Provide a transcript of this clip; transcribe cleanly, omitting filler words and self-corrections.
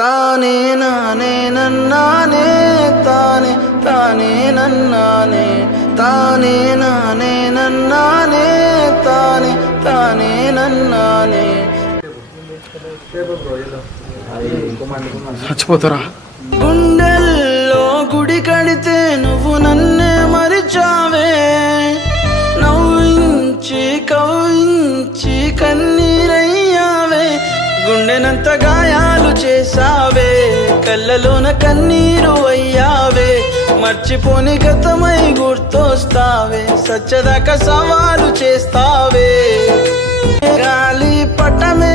తానే నానే నన్నానే తానే తానే నన్నానే తానే నానే నన్నానే తానే తానే నన్నానే. చచ్చిపోతారా? గుండెల్లో గుడి కడితే నువ్వు నన్నే మరిచావే, నవ్వించి కవ్వించి కన్నీరయ్యావే, గుండెనంత గాయాలు చేసావే, కళ్ళలోన కన్నీరు అయ్యావే, మర్చిపోని గతమై గుర్తొస్తావే, సచ్చదాకా సవాలు చేస్తావే, గాలి పటమే